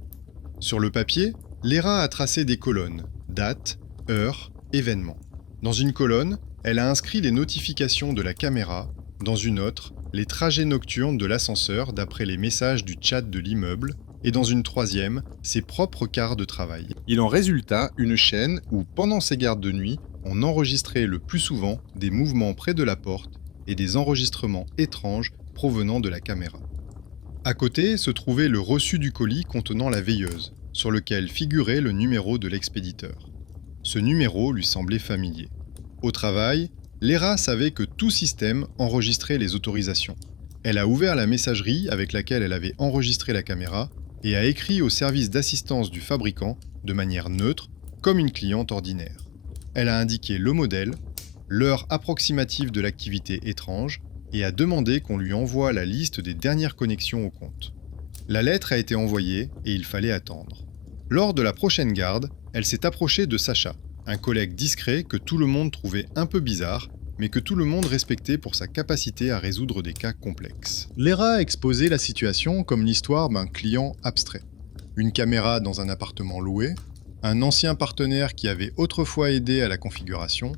Sur le papier, Léra a tracé des colonnes, date, heure, événement. Dans une colonne, elle a inscrit les notifications de la caméra, dans une autre, les trajets nocturnes de l'ascenseur d'après les messages du chat de l'immeuble, et dans une troisième, ses propres quarts de travail. Il en résulta une chaîne où, pendant ses gardes de nuit, on enregistrait le plus souvent des mouvements près de la porte et des enregistrements étranges provenant de la caméra. À côté se trouvait le reçu du colis contenant la veilleuse, sur lequel figurait le numéro de l'expéditeur. Ce numéro lui semblait familier. Au travail, Léra savait que tout système enregistrait les autorisations. Elle a ouvert la messagerie avec laquelle elle avait enregistré la caméra et a écrit au service d'assistance du fabricant de manière neutre, comme une cliente ordinaire. Elle a indiqué le modèle, l'heure approximative de l'activité étrange et a demandé qu'on lui envoie la liste des dernières connexions au compte. La lettre a été envoyée et il fallait attendre. Lors de la prochaine garde, elle s'est approchée de Sacha, un collègue discret que tout le monde trouvait un peu bizarre, mais que tout le monde respectait pour sa capacité à résoudre des cas complexes. Léra a exposé la situation comme l'histoire d'un client abstrait. Une caméra dans un appartement loué, un ancien partenaire qui avait autrefois aidé à la configuration,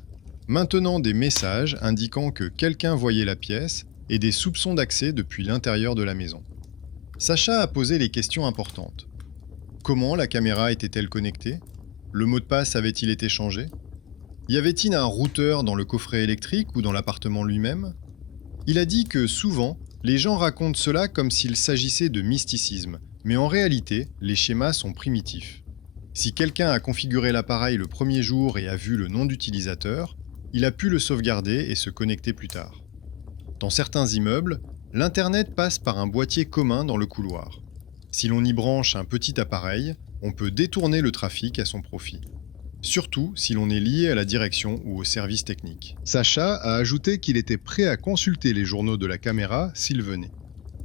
maintenant des messages indiquant que quelqu'un voyait la pièce et des soupçons d'accès depuis l'intérieur de la maison. Sacha a posé les questions importantes. Comment la caméra était-elle connectée? Le mot de passe avait-il été changé? Y avait-il un routeur dans le coffret électrique ou dans l'appartement lui-même? Il a dit que souvent, les gens racontent cela comme s'il s'agissait de mysticisme, mais en réalité, les schémas sont primitifs. Si quelqu'un a configuré l'appareil le premier jour et a vu le nom d'utilisateur, il a pu le sauvegarder et se connecter plus tard. Dans certains immeubles, l'Internet passe par un boîtier commun dans le couloir. Si l'on y branche un petit appareil, on peut détourner le trafic à son profit. Surtout si l'on est lié à la direction ou au service technique. Sacha a ajouté qu'il était prêt à consulter les journaux de la caméra s'il venait.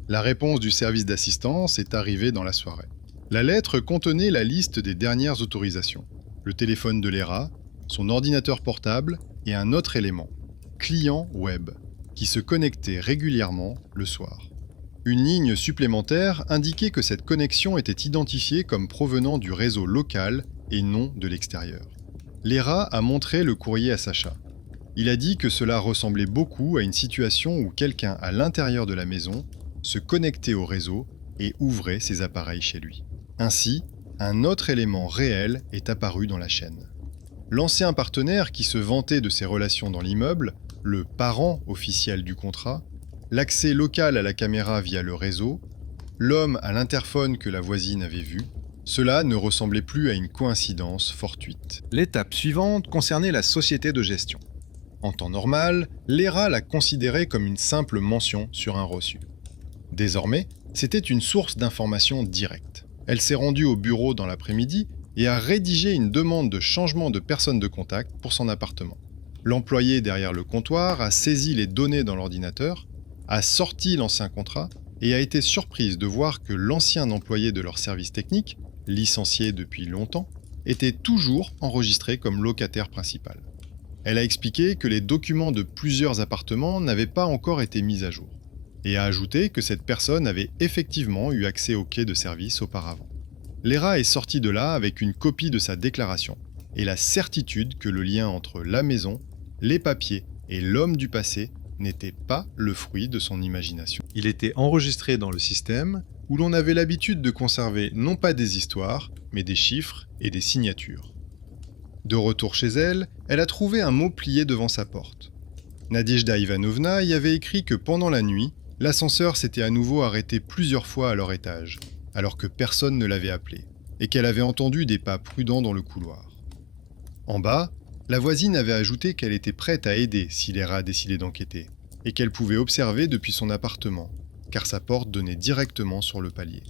La réponse du service d'assistance est arrivée dans la soirée. La lettre contenait la liste des dernières autorisations, le téléphone de Léra, son ordinateur portable et un autre élément, client web, qui se connectait régulièrement le soir. Une ligne supplémentaire indiquait que cette connexion était identifiée comme provenant du réseau local et non de l'extérieur. Léra a montré le courrier à Sacha. Il a dit que cela ressemblait beaucoup à une situation où quelqu'un à l'intérieur de la maison se connectait au réseau et ouvrait ses appareils chez lui. Ainsi, un autre élément réel est apparu dans la chaîne. L'ancien partenaire qui se vantait de ses relations dans l'immeuble, le parent officiel du contrat, l'accès local à la caméra via le réseau, l'homme à l'interphone que la voisine avait vu, cela ne ressemblait plus à une coïncidence fortuite. L'étape suivante concernait la société de gestion. En temps normal, Léra la considérait comme une simple mention sur un reçu. Désormais, c'était une source d'information directe. Elle s'est rendue au bureau dans l'après-midi et a rédigé une demande de changement de personne de contact pour son appartement. L'employé derrière le comptoir a saisi les données dans l'ordinateur, a sorti l'ancien contrat et a été surprise de voir que l'ancien employé de leur service technique, licencié depuis longtemps, était toujours enregistré comme locataire principal. Elle a expliqué que les documents de plusieurs appartements n'avaient pas encore été mis à jour, et a ajouté que cette personne avait effectivement eu accès au quai de service auparavant. Léra est sortie de là avec une copie de sa déclaration, et la certitude que le lien entre la maison, les papiers et l'homme du passé n'était pas le fruit de son imagination. Il était enregistré dans le système où l'on avait l'habitude de conserver non pas des histoires, mais des chiffres et des signatures. De retour chez elle, elle a trouvé un mot plié devant sa porte. Nadejda Ivanovna y avait écrit que pendant la nuit, l'ascenseur s'était à nouveau arrêté plusieurs fois à leur étage, alors que personne ne l'avait appelé, et qu'elle avait entendu des pas prudents dans le couloir. En bas, la voisine avait ajouté qu'elle était prête à aider si Léra décidait d'enquêter, et qu'elle pouvait observer depuis son appartement, car sa porte donnait directement sur le palier.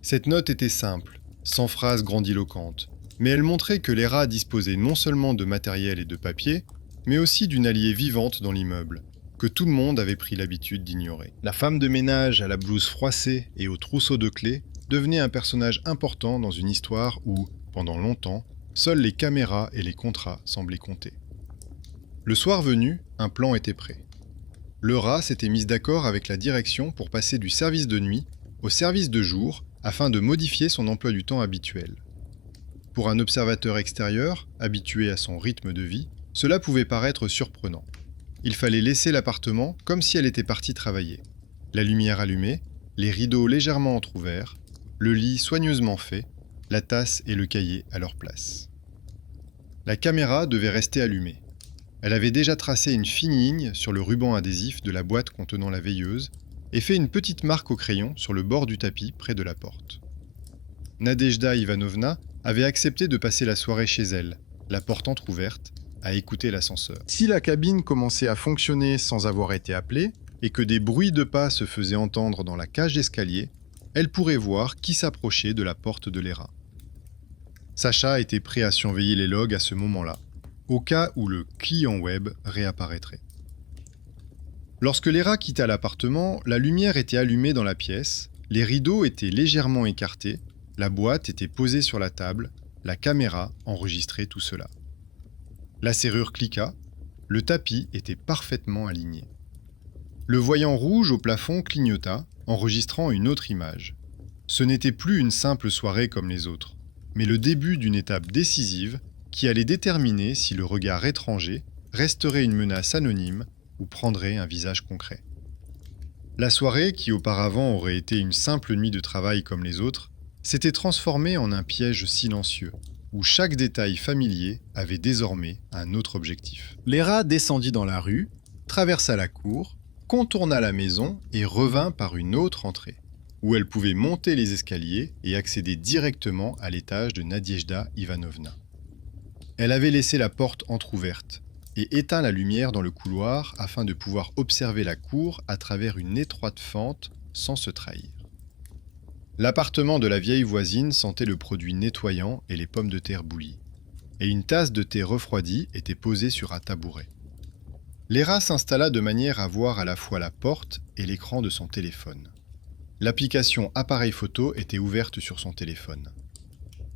Cette note était simple, sans phrases grandiloquentes, mais elle montrait que Léra disposait non seulement de matériel et de papier, mais aussi d'une alliée vivante dans l'immeuble, que tout le monde avait pris l'habitude d'ignorer. La femme de ménage à la blouse froissée et au trousseau de clés devenait un personnage important dans une histoire où, pendant longtemps, seules les caméras et les contrats semblaient compter. Le soir venu, un plan était prêt. Léra s'était mise d'accord avec la direction pour passer du service de nuit au service de jour afin de modifier son emploi du temps habituel. Pour un observateur extérieur, habitué à son rythme de vie, cela pouvait paraître surprenant. Il fallait laisser l'appartement comme si elle était partie travailler. La lumière allumée, les rideaux légèrement entr'ouverts, le lit soigneusement fait, la tasse et le cahier à leur place. La caméra devait rester allumée. Elle avait déjà tracé une fine ligne sur le ruban adhésif de la boîte contenant la veilleuse et fait une petite marque au crayon sur le bord du tapis près de la porte. Nadejda Ivanovna avait accepté de passer la soirée chez elle, la porte entr'ouverte, à écouter l'ascenseur. Si la cabine commençait à fonctionner sans avoir été appelée, et que des bruits de pas se faisaient entendre dans la cage d'escalier, elle pourrait voir qui s'approchait de la porte de Léra. Sacha était prêt à surveiller les logs à ce moment-là, au cas où le client web réapparaîtrait. Lorsque Léra quitta l'appartement, la lumière était allumée dans la pièce, les rideaux étaient légèrement écartés, la boîte était posée sur la table, la caméra enregistrait tout cela. La serrure cliqua, le tapis était parfaitement aligné. Le voyant rouge au plafond clignota, enregistrant une autre image. Ce n'était plus une simple soirée comme les autres, mais le début d'une étape décisive qui allait déterminer si le regard étranger resterait une menace anonyme ou prendrait un visage concret. La soirée, qui auparavant aurait été une simple nuit de travail comme les autres, s'était transformée en un piège silencieux, où chaque détail familier avait désormais un autre objectif. Léra descendit dans la rue, traversa la cour, contourna la maison et revint par une autre entrée, où elle pouvait monter les escaliers et accéder directement à l'étage de Nadiejda Ivanovna. Elle avait laissé la porte entr'ouverte et éteint la lumière dans le couloir afin de pouvoir observer la cour à travers une étroite fente sans se trahir. L'appartement de la vieille voisine sentait le produit nettoyant et les pommes de terre bouillies, et une tasse de thé refroidi était posée sur un tabouret. Léra s'installa de manière à voir à la fois la porte et l'écran de son téléphone. L'application appareil photo était ouverte sur son téléphone.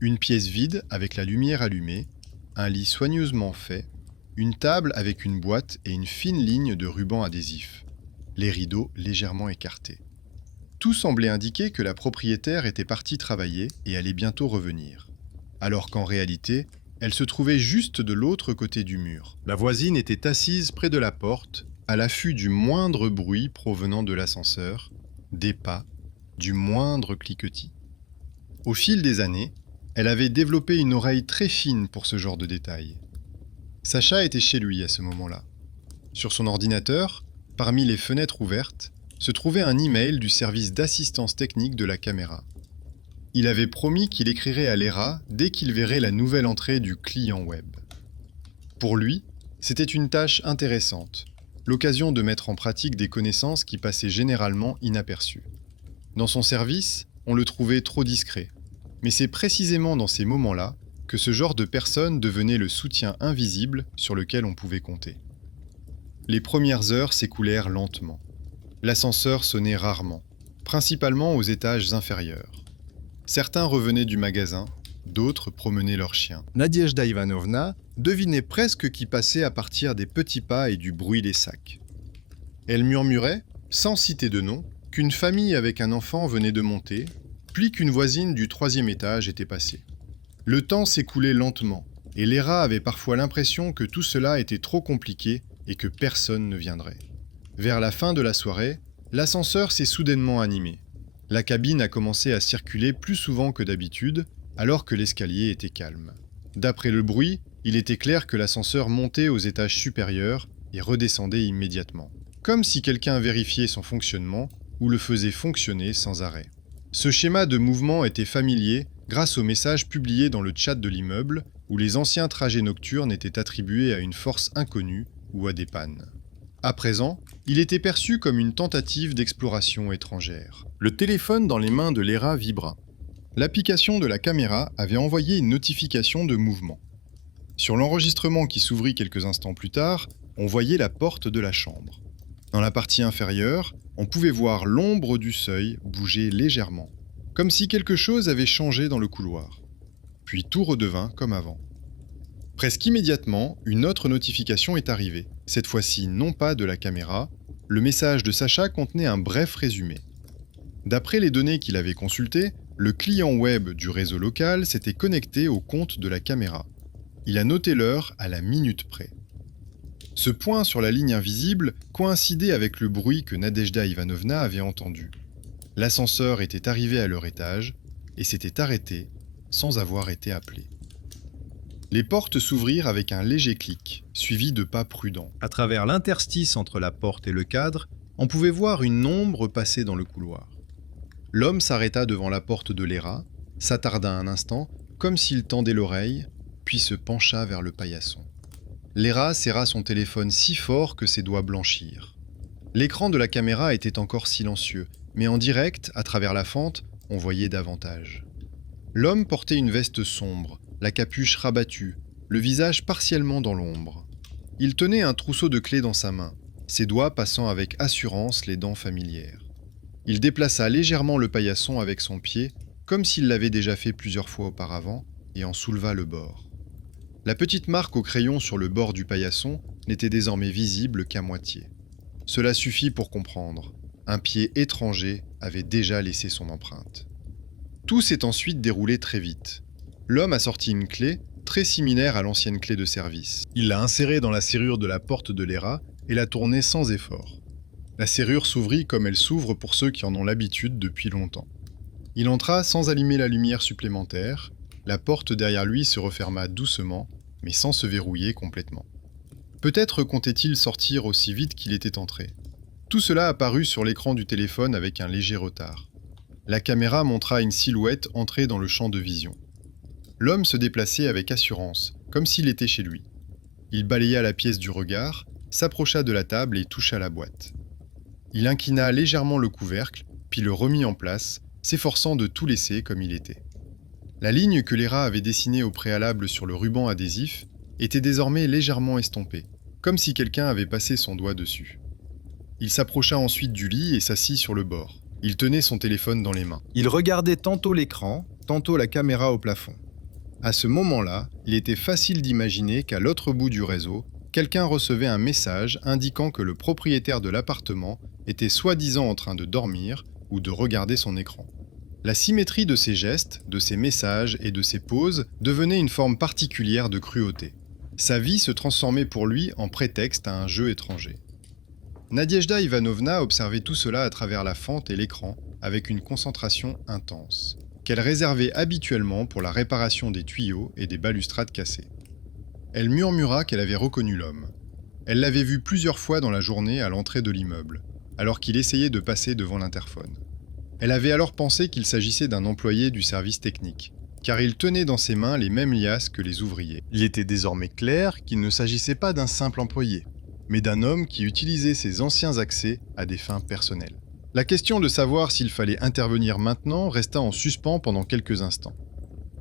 Une pièce vide avec la lumière allumée, un lit soigneusement fait, une table avec une boîte et une fine ligne de ruban adhésif, les rideaux légèrement écartés. Tout semblait indiquer que la propriétaire était partie travailler et allait bientôt revenir, alors qu'en réalité, elle se trouvait juste de l'autre côté du mur. La voisine était assise près de la porte, à l'affût du moindre bruit provenant de l'ascenseur, des pas, du moindre cliquetis. Au fil des années, elle avait développé une oreille très fine pour ce genre de détails. Sacha était chez lui à ce moment-là. Sur son ordinateur, parmi les fenêtres ouvertes, se trouvait un email du service d'assistance technique de la caméra. Il avait promis qu'il écrirait à Léra dès qu'il verrait la nouvelle entrée du client web. Pour lui, c'était une tâche intéressante, l'occasion de mettre en pratique des connaissances qui passaient généralement inaperçues. Dans son service, on le trouvait trop discret, mais c'est précisément dans ces moments-là que ce genre de personne devenait le soutien invisible sur lequel on pouvait compter. Les premières heures s'écoulèrent lentement. L'ascenseur sonnait rarement, principalement aux étages inférieurs. Certains revenaient du magasin, d'autres promenaient leurs chiens. Nadiejda Ivanovna devinait presque qui passait à partir des petits pas et du bruit des sacs. Elle murmurait, sans citer de nom, qu'une famille avec un enfant venait de monter, puis qu'une voisine du 3e étage était passée. Le temps s'écoulait lentement, et Léra avait parfois l'impression que tout cela était trop compliqué et que personne ne viendrait. Vers la fin de la soirée, l'ascenseur s'est soudainement animé. La cabine a commencé à circuler plus souvent que d'habitude, alors que l'escalier était calme. D'après le bruit, il était clair que l'ascenseur montait aux étages supérieurs et redescendait immédiatement, comme si quelqu'un vérifiait son fonctionnement ou le faisait fonctionner sans arrêt. Ce schéma de mouvement était familier grâce aux messages publiés dans le chat de l'immeuble où les anciens trajets nocturnes étaient attribués à une force inconnue ou à des pannes. À présent, il était perçu comme une tentative d'exploration étrangère. Le téléphone dans les mains de Léra vibra. L'application de la caméra avait envoyé une notification de mouvement. Sur l'enregistrement qui s'ouvrit quelques instants plus tard, on voyait la porte de la chambre. Dans la partie inférieure, on pouvait voir l'ombre du seuil bouger légèrement, comme si quelque chose avait changé dans le couloir. Puis tout redevint comme avant. Presque immédiatement, une autre notification est arrivée, cette fois-ci non pas de la caméra. Le message de Sacha contenait un bref résumé. D'après les données qu'il avait consultées, le client web du réseau local s'était connecté au compte de la caméra. Il a noté l'heure à la minute près. Ce point sur la ligne invisible coïncidait avec le bruit que Nadejda Ivanovna avait entendu. L'ascenseur était arrivé à leur étage et s'était arrêté sans avoir été appelé. Les portes s'ouvrirent avec un léger clic, suivi de pas prudents. À travers l'interstice entre la porte et le cadre, on pouvait voir une ombre passer dans le couloir. L'homme s'arrêta devant la porte de Léra, s'attarda un instant, comme s'il tendait l'oreille, puis se pencha vers le paillasson. Léra serra son téléphone si fort que ses doigts blanchirent. L'écran de la caméra était encore silencieux, mais en direct, à travers la fente, on voyait davantage. L'homme portait une veste sombre, la capuche rabattue, le visage partiellement dans l'ombre. Il tenait un trousseau de clés dans sa main, ses doigts passant avec assurance les dents familières. Il déplaça légèrement le paillasson avec son pied, comme s'il l'avait déjà fait plusieurs fois auparavant, et en souleva le bord. La petite marque au crayon sur le bord du paillasson n'était désormais visible qu'à moitié. Cela suffit pour comprendre. Un pied étranger avait déjà laissé son empreinte. Tout s'est ensuite déroulé très vite. l'homme a sorti une clé très similaire à l'ancienne clé de service. Il l'a insérée dans la serrure de la porte de Lera et l'a tournée sans effort. La serrure s'ouvrit comme elle s'ouvre pour ceux qui en ont l'habitude depuis longtemps. Il entra sans allumer la lumière supplémentaire, la porte derrière lui se referma doucement, mais sans se verrouiller complètement. Peut-être comptait-il sortir aussi vite qu'il était entré. Tout cela apparut sur l'écran du téléphone avec un léger retard. La caméra montra une silhouette entrer dans le champ de vision. L'homme se déplaçait avec assurance, comme s'il était chez lui. Il balaya la pièce du regard, s'approcha de la table et toucha la boîte. Il inclina légèrement le couvercle, puis le remit en place, s'efforçant de tout laisser comme il était. La ligne que Lera avait dessinée au préalable sur le ruban adhésif était désormais légèrement estompée, comme si quelqu'un avait passé son doigt dessus. Il s'approcha ensuite du lit et s'assit sur le bord. Il tenait son téléphone dans les mains. Il regardait tantôt l'écran, tantôt la caméra au plafond. À ce moment-là, il était facile d'imaginer qu'à l'autre bout du réseau, quelqu'un recevait un message indiquant que le propriétaire de l'appartement était soi-disant en train de dormir ou de regarder son écran. La symétrie de ses gestes, de ses messages et de ses poses devenait une forme particulière de cruauté. Sa vie se transformait pour lui en prétexte à un jeu étranger. Nadejda Ivanovna observait tout cela à travers la fente et l'écran avec une concentration intense, qu'elle réservait habituellement pour la réparation des tuyaux et des balustrades cassées. Elle murmura qu'elle avait reconnu l'homme. Elle l'avait vu plusieurs fois dans la journée à l'entrée de l'immeuble, alors qu'il essayait de passer devant l'interphone. Elle avait alors pensé qu'il s'agissait d'un employé du service technique, car il tenait dans ses mains les mêmes liasses que les ouvriers. Il était désormais clair qu'il ne s'agissait pas d'un simple employé, mais d'un homme qui utilisait ses anciens accès à des fins personnelles. La question de savoir s'il fallait intervenir maintenant resta en suspens pendant quelques instants.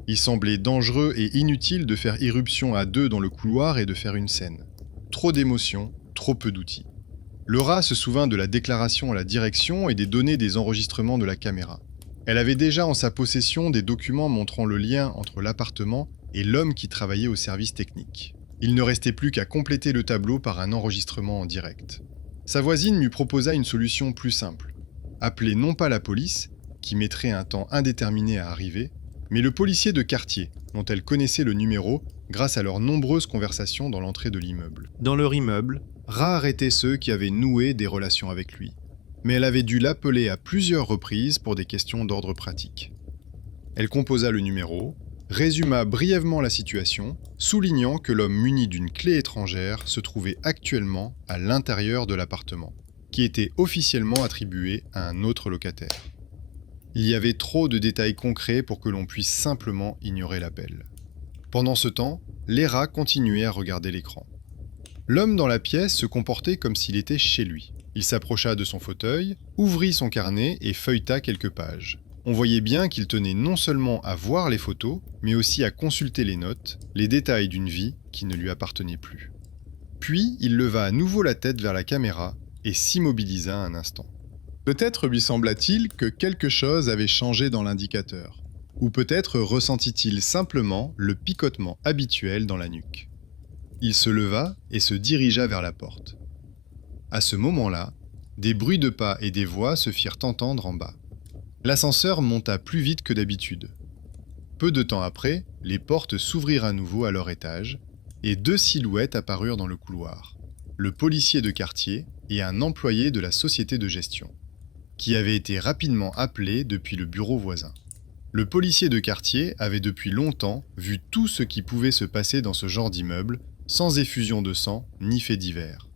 Il semblait dangereux et inutile de faire irruption à deux dans le couloir et de faire une scène. Trop d'émotions, trop peu d'outils. Lera se souvint de la déclaration à la direction et des données des enregistrements de la caméra. Elle avait déjà en sa possession des documents montrant le lien entre l'appartement et l'homme qui travaillait au service technique. Il ne restait plus qu'à compléter le tableau par un enregistrement en direct. Sa voisine lui proposa une solution plus simple. Appeler non pas la police, qui mettrait un temps indéterminé à arriver, mais le policier de quartier, dont elle connaissait le numéro grâce à leurs nombreuses conversations dans l'entrée de l'immeuble. Dans leur immeuble, rares étaient ceux qui avaient noué des relations avec lui, mais elle avait dû l'appeler à plusieurs reprises pour des questions d'ordre pratique. Elle composa le numéro, résuma brièvement la situation, soulignant que l'homme muni d'une clé étrangère se trouvait actuellement à l'intérieur de l'appartement, qui était officiellement attribué à un autre locataire. Il y avait trop de détails concrets pour que l'on puisse simplement ignorer l'appel. Pendant ce temps, Lera continuait à regarder l'écran. L'homme dans la pièce se comportait comme s'il était chez lui. Il s'approcha de son fauteuil, ouvrit son carnet et feuilleta quelques pages. On voyait bien qu'il tenait non seulement à voir les photos, mais aussi à consulter les notes, les détails d'une vie qui ne lui appartenait plus. Puis, il leva à nouveau la tête vers la caméra et s'immobilisa un instant. Peut-être lui sembla-t-il que quelque chose avait changé dans l'indicateur, ou peut-être ressentit-il simplement le picotement habituel dans la nuque. Il se leva et se dirigea vers la porte. À ce moment-là, des bruits de pas et des voix se firent entendre en bas. L'ascenseur monta plus vite que d'habitude. Peu de temps après, les portes s'ouvrirent à nouveau à leur étage, et deux silhouettes apparurent dans le couloir, le policier de quartier et un employé de la société de gestion, qui avait été rapidement appelé depuis le bureau voisin. Le policier de quartier avait depuis longtemps vu tout ce qui pouvait se passer dans ce genre d'immeuble, sans effusion de sang ni faits divers.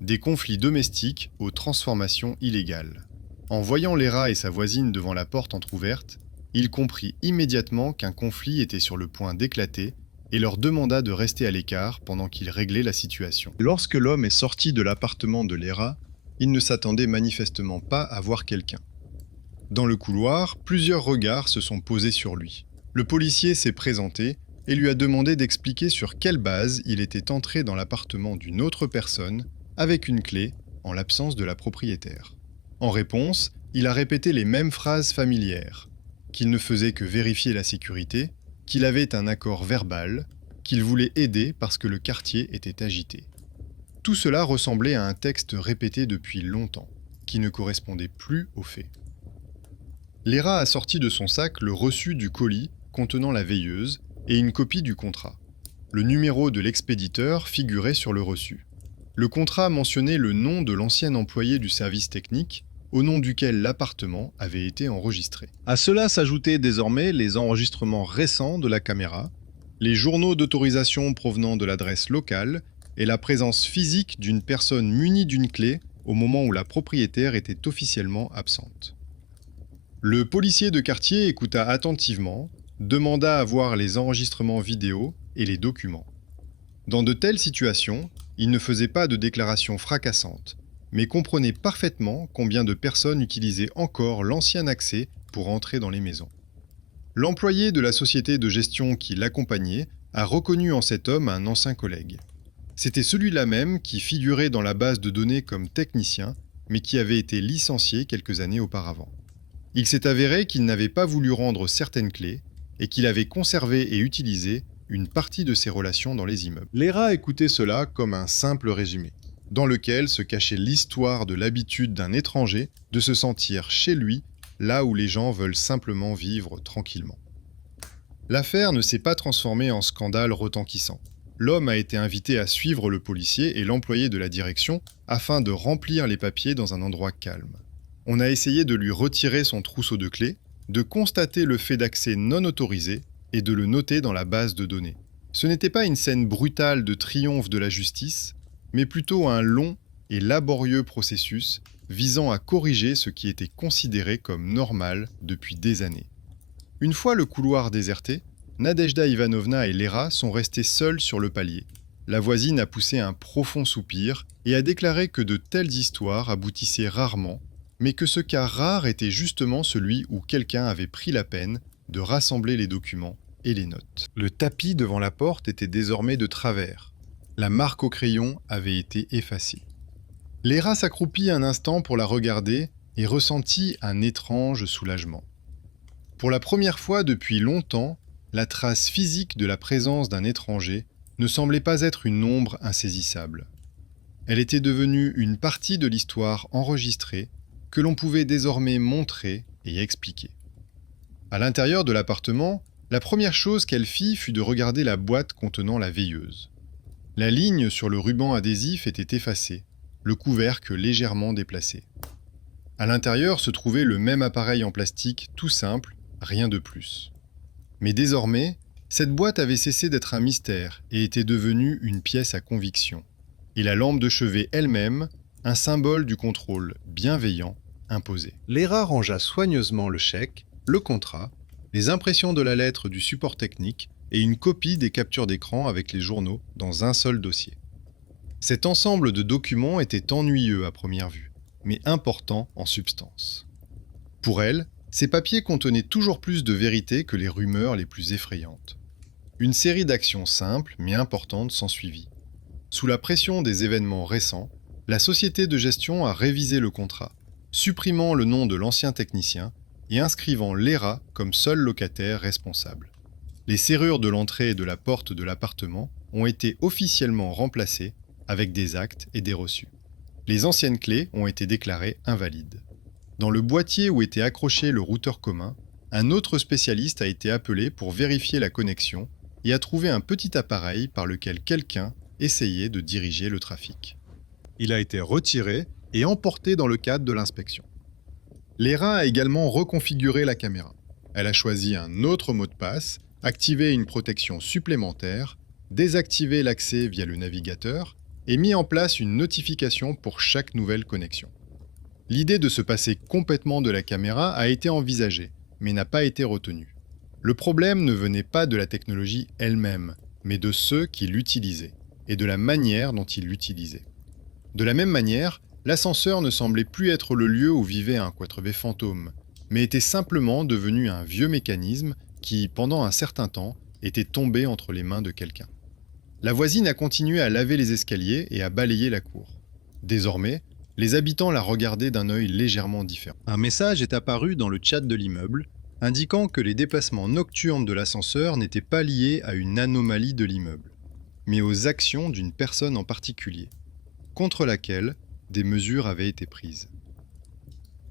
Des conflits domestiques aux transformations illégales. En voyant Lera et sa voisine devant la porte entr'ouverte, il comprit immédiatement qu'un conflit était sur le point d'éclater et leur demanda de rester à l'écart pendant qu'il réglait la situation. Lorsque l'homme est sorti de l'appartement de Lera, il ne s'attendait manifestement pas à voir quelqu'un. Dans le couloir, plusieurs regards se sont posés sur lui. Le policier s'est présenté et lui a demandé d'expliquer sur quelle base il était entré dans l'appartement d'une autre personne avec une clé en l'absence de la propriétaire. En réponse, il a répété les mêmes phrases familières, qu'il ne faisait que vérifier la sécurité, qu'il avait un accord verbal, qu'il voulait aider parce que le quartier était agité. Tout cela ressemblait à un texte répété depuis longtemps, qui ne correspondait plus aux faits. Lera a sorti de son sac le reçu du colis contenant la veilleuse et une copie du contrat. Le numéro de l'expéditeur figurait sur le reçu. Le contrat mentionnait le nom de l'ancien employé du service technique, au nom duquel l'appartement avait été enregistré. À cela s'ajoutaient désormais les enregistrements récents de la caméra, les journaux d'autorisation provenant de l'adresse locale et la présence physique d'une personne munie d'une clé au moment où la propriétaire était officiellement absente. Le policier de quartier écouta attentivement, demanda à voir les enregistrements vidéo et les documents. Dans de telles situations, il ne faisait pas de déclarations fracassantes, mais comprenait parfaitement combien de personnes utilisaient encore l'ancien accès pour entrer dans les maisons. L'employé de la société de gestion qui l'accompagnait a reconnu en cet homme un ancien collègue. C'était celui-là même qui figurait dans la base de données comme technicien, mais qui avait été licencié quelques années auparavant. Il s'est avéré qu'il n'avait pas voulu rendre certaines clés et qu'il avait conservé et utilisé une partie de ses relations dans les immeubles. Léra écoutait cela comme un simple résumé, dans lequel se cachait l'histoire de l'habitude d'un étranger de se sentir chez lui, là où les gens veulent simplement vivre tranquillement. L'affaire ne s'est pas transformée en scandale retentissant. L'homme a été invité à suivre le policier et l'employé de la direction afin de remplir les papiers dans un endroit calme. On a essayé de lui retirer son trousseau de clés, de constater le fait d'accès non autorisé et de le noter dans la base de données. Ce n'était pas une scène brutale de triomphe de la justice, mais plutôt un long et laborieux processus visant à corriger ce qui était considéré comme normal depuis des années. Une fois le couloir déserté, Nadejda Ivanovna et Léra sont restés seuls sur le palier. La voisine a poussé un profond soupir et a déclaré que de telles histoires aboutissaient rarement, mais que ce cas rare était justement celui où quelqu'un avait pris la peine de rassembler les documents et les notes. Le tapis devant la porte était désormais de travers. La marque au crayon avait été effacée. Léra s'accroupit un instant pour la regarder et ressentit un étrange soulagement. Pour la première fois depuis longtemps, la trace physique de la présence d'un étranger ne semblait pas être une ombre insaisissable. Elle était devenue une partie de l'histoire enregistrée que l'on pouvait désormais montrer et expliquer. À l'intérieur de l'appartement, la première chose qu'elle fit fut de regarder la boîte contenant la veilleuse. La ligne sur le ruban adhésif était effacée, le couvercle légèrement déplacé. À l'intérieur se trouvait le même appareil en plastique tout simple, rien de plus. Mais désormais, cette boîte avait cessé d'être un mystère et était devenue une pièce à conviction. Et la lampe de chevet elle-même, un symbole du contrôle bienveillant imposé. Léra rangea soigneusement le chèque, le contrat, les impressions de la lettre du support technique et une copie des captures d'écran avec les journaux dans un seul dossier. Cet ensemble de documents était ennuyeux à première vue, mais important en substance. Pour elle, ces papiers contenaient toujours plus de vérité que les rumeurs les plus effrayantes. Une série d'actions simples mais importantes s'ensuivit. Sous la pression des événements récents, la société de gestion a révisé le contrat, supprimant le nom de l'ancien technicien et inscrivant Léra comme seul locataire responsable. Les serrures de l'entrée et de la porte de l'appartement ont été officiellement remplacées avec des actes et des reçus. Les anciennes clés ont été déclarées invalides. Dans le boîtier où était accroché le routeur commun, un autre spécialiste a été appelé pour vérifier la connexion et a trouvé un petit appareil par lequel quelqu'un essayait de diriger le trafic. Il a été retiré et emporté dans le cadre de l'inspection. Léra a également reconfiguré la caméra. Elle a choisi un autre mot de passe, activé une protection supplémentaire, désactivé l'accès via le navigateur et mis en place une notification pour chaque nouvelle connexion. L'idée de se passer complètement de la caméra a été envisagée, mais n'a pas été retenue. Le problème ne venait pas de la technologie elle-même, mais de ceux qui l'utilisaient, et de la manière dont ils l'utilisaient. De la même manière, l'ascenseur ne semblait plus être le lieu où vivait un 4B fantôme, mais était simplement devenu un vieux mécanisme qui, pendant un certain temps, était tombé entre les mains de quelqu'un. La voisine a continué à laver les escaliers et à balayer la cour. Désormais, les habitants la regardaient d'un œil légèrement différent. Un message est apparu dans le chat de l'immeuble, indiquant que les déplacements nocturnes de l'ascenseur n'étaient pas liés à une anomalie de l'immeuble, mais aux actions d'une personne en particulier, contre laquelle des mesures avaient été prises.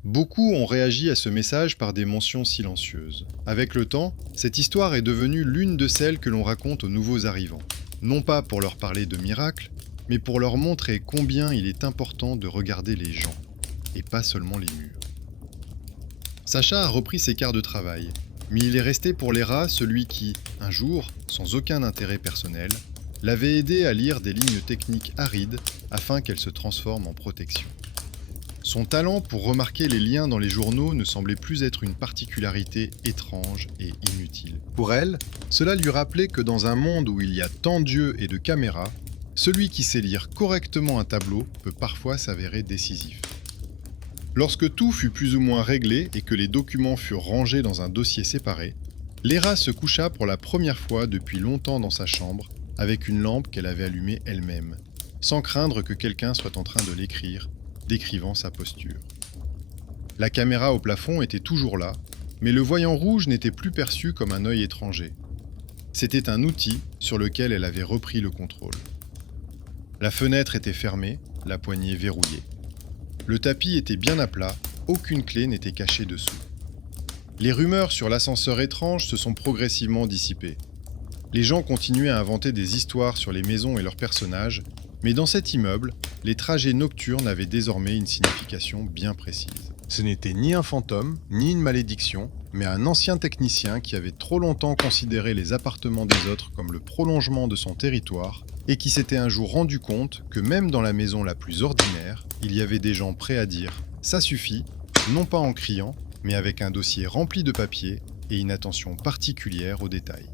Beaucoup ont réagi à ce message par des mentions silencieuses. Avec le temps, cette histoire est devenue l'une de celles que l'on raconte aux nouveaux arrivants. Non pas pour leur parler de miracles, mais pour leur montrer combien il est important de regarder les gens, et pas seulement les murs. Sacha a repris ses quarts de travail, mais il est resté pour Léra celui qui, un jour, sans aucun intérêt personnel, l'avait aidé à lire des lignes techniques arides afin qu'elles se transforment en protection. Son talent pour remarquer les liens dans les journaux ne semblait plus être une particularité étrange et inutile. Pour elle, cela lui rappelait que dans un monde où il y a tant d'yeux et de caméras, celui qui sait lire correctement un tableau peut parfois s'avérer décisif. Lorsque tout fut plus ou moins réglé et que les documents furent rangés dans un dossier séparé, Léra se coucha pour la première fois depuis longtemps dans sa chambre avec une lampe qu'elle avait allumée elle-même, sans craindre que quelqu'un soit en train de l'écrire, décrivant sa posture. La caméra au plafond était toujours là, mais le voyant rouge n'était plus perçu comme un œil étranger. C'était un outil sur lequel elle avait repris le contrôle. La fenêtre était fermée, la poignée verrouillée. Le tapis était bien à plat, aucune clé n'était cachée dessous. Les rumeurs sur l'ascenseur étrange se sont progressivement dissipées. Les gens continuaient à inventer des histoires sur les maisons et leurs personnages, mais dans cet immeuble, les trajets nocturnes avaient désormais une signification bien précise. Ce n'était ni un fantôme, ni une malédiction, mais un ancien technicien qui avait trop longtemps considéré les appartements des autres comme le prolongement de son territoire, et qui s'était un jour rendu compte que même dans la maison la plus ordinaire, il y avait des gens prêts à dire « ça suffit », non pas en criant, mais avec un dossier rempli de papiers et une attention particulière aux détails.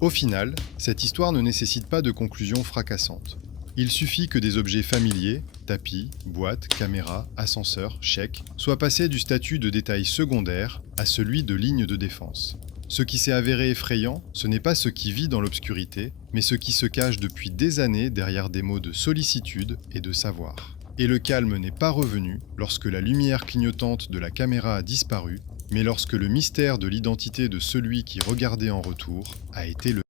Au final, cette histoire ne nécessite pas de conclusion fracassante. Il suffit que des objets familiers, tapis, boîtes, caméras, ascenseurs, chèques, soient passés du statut de détail secondaire à celui de ligne de défense. Ce qui s'est avéré effrayant, ce n'est pas ce qui vit dans l'obscurité, mais ce qui se cache depuis des années derrière des mots de sollicitude et de savoir. Et le calme n'est pas revenu lorsque la lumière clignotante de la caméra a disparu, mais lorsque le mystère de l'identité de celui qui regardait en retour a été levé.